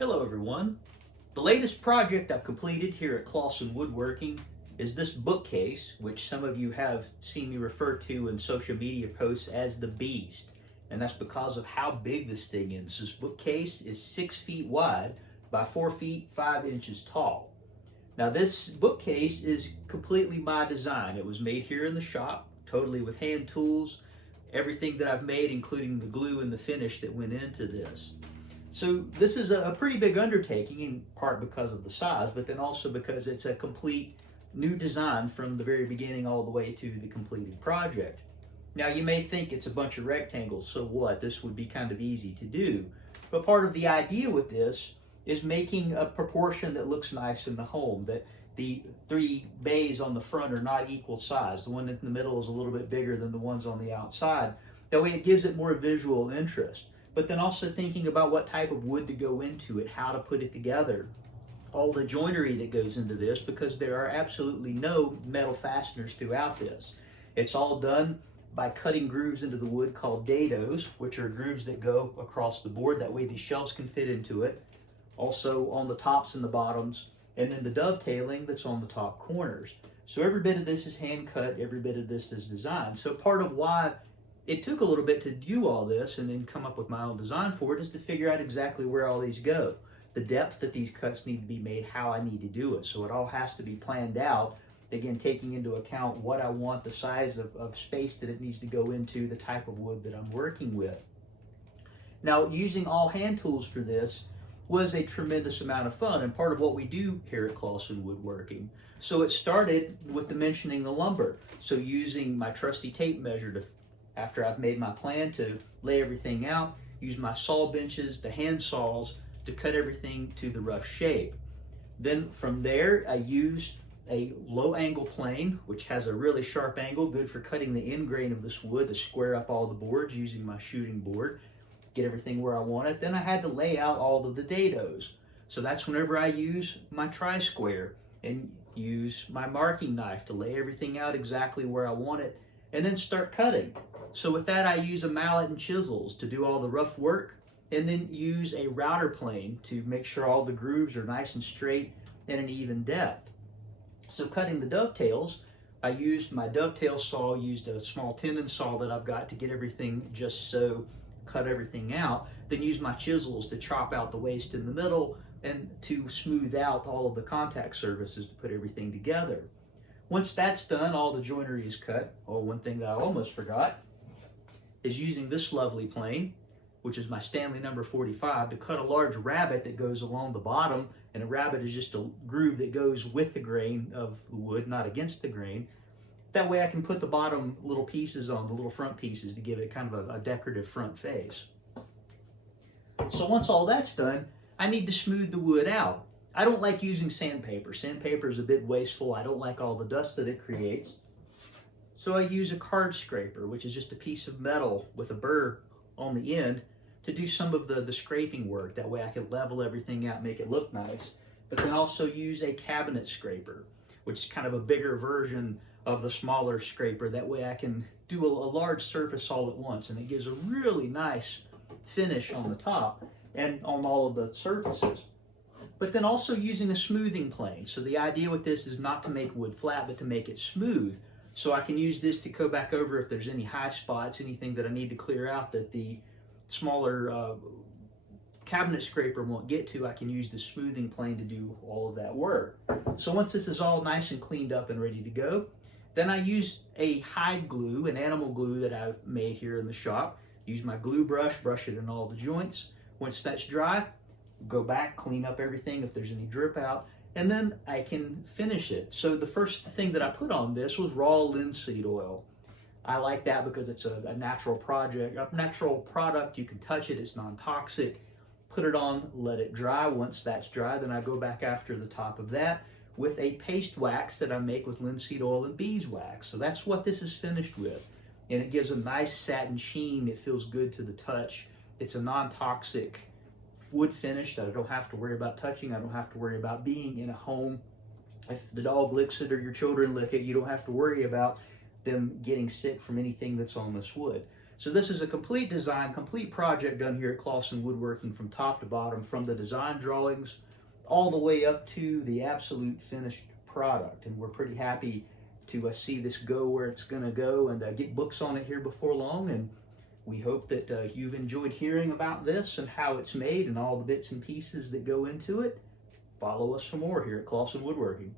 Hello everyone. The latest project I've completed here at Clawson Woodworking is this bookcase, which some of you have seen me refer to in social media posts as the Beast. And that's because of how big this thing is. This bookcase is 6 feet wide by 4 feet 5 inches tall. Now this bookcase is completely my design. It was made here in the shop, totally with hand tools, everything that I've made, including the glue and the finish that went into this. So this is a pretty big undertaking, in part because of the size, but then also because it's a complete new design from the very beginning all the way to the completed project. Now you may think it's a bunch of rectangles, so what? This would be kind of easy to do. But part of the idea with this is making a proportion that looks nice in the home, that the 3 bays on the front are not equal size. The one in the middle is a little bit bigger than the ones on the outside. That way it gives it more visual interest. But then also thinking about what type of wood to go into it, how to put it together, all the joinery that goes into this, because there are absolutely no metal fasteners throughout this. It's all done by cutting grooves into the wood called dados, which are grooves that go across the board. That way the shelves can fit into it. Also on the tops and the bottoms, and then the dovetailing that's on the top corners. So every bit of this is hand cut, every bit of this is designed. So part of why it took a little bit to do all this and then come up with my own design for it is to figure out exactly where all these go, the depth that these cuts need to be made, how I need to do it. So it all has to be planned out, again, taking into account what I want, the size of space that it needs to go into, the type of wood that I'm working with. Now, using all hand tools for this was a tremendous amount of fun, and part of what we do here at Clawson Woodworking. So it started with dimensioning the lumber. So using my trusty tape measure to, after I've made my plan, to lay everything out, use my saw benches, the hand saws, to cut everything to the rough shape. Then from there, I use a low angle plane, which has a really sharp angle, good for cutting the end grain of this wood to square up all the boards using my shooting board, get everything where I want it. Then I had to lay out all of the dados. So that's whenever I use my tri-square and use my marking knife to lay everything out exactly where I want it, and then start cutting. So with that, I use a mallet and chisels to do all the rough work, and then use a router plane to make sure all the grooves are nice and straight and an even depth. So cutting the dovetails, I used my dovetail saw, used a small tenon saw that I've got to get everything just so, cut everything out, then use my chisels to chop out the waste in the middle and to smooth out all of the contact surfaces to put everything together. Once that's done, all the joinery is cut. Oh, one thing that I almost forgot is using this lovely plane, which is my Stanley number 45, to cut a large rabbet that goes along the bottom. And a rabbet is just a groove that goes with the grain of the wood, not against the grain. That way I can put the bottom little pieces on, the little front pieces, to give it kind of a decorative front face. So once all that's done, I need to smooth the wood out. I don't like using sandpaper. Sandpaper is a bit wasteful. I don't like all the dust that it creates. So I use a card scraper, which is just a piece of metal with a burr on the end to do some of the scraping work. That way I can level everything out, make it look nice. But then also use a cabinet scraper, which is kind of a bigger version of the smaller scraper. That way I can do a large surface all at once, and it gives a really nice finish on the top and on all of the surfaces. But then also using a smoothing plane. So the idea with this is not to make wood flat, but to make it smooth. So I can use this to go back over if there's any high spots, anything that I need to clear out that the smaller cabinet scraper won't get to. I can use the smoothing plane to do all of that work. So once this is all nice and cleaned up and ready to go, then I use a hide glue, an animal glue that I've made here in the shop. Use my glue brush, brush it in all the joints. Once that's dry, go back, clean up everything if there's any drip out, and then I can finish it. So the first thing that I put on this was raw linseed oil. I like that because it's a natural product. You can touch it, it's non-toxic. Put it on, let it dry. Once that's dry, then I go back after the top of that with a paste wax that I make with linseed oil and beeswax. So that's what this is finished with. And it gives a nice satin sheen. It feels good to the touch. It's a non-toxic wood finish that I don't have to worry about touching. I don't have to worry about being in a home. If the dog licks it or your children lick it, you don't have to worry about them getting sick from anything that's on this wood. So this is a complete design, complete project done here at Clawson Woodworking from top to bottom, from the design drawings all the way up to the absolute finished product. And we're pretty happy to see this go where it's going to go and get books on it here before long. And we hope that you've enjoyed hearing about this and how it's made and all the bits and pieces that go into it. Follow us for more here at Clawson Woodworking.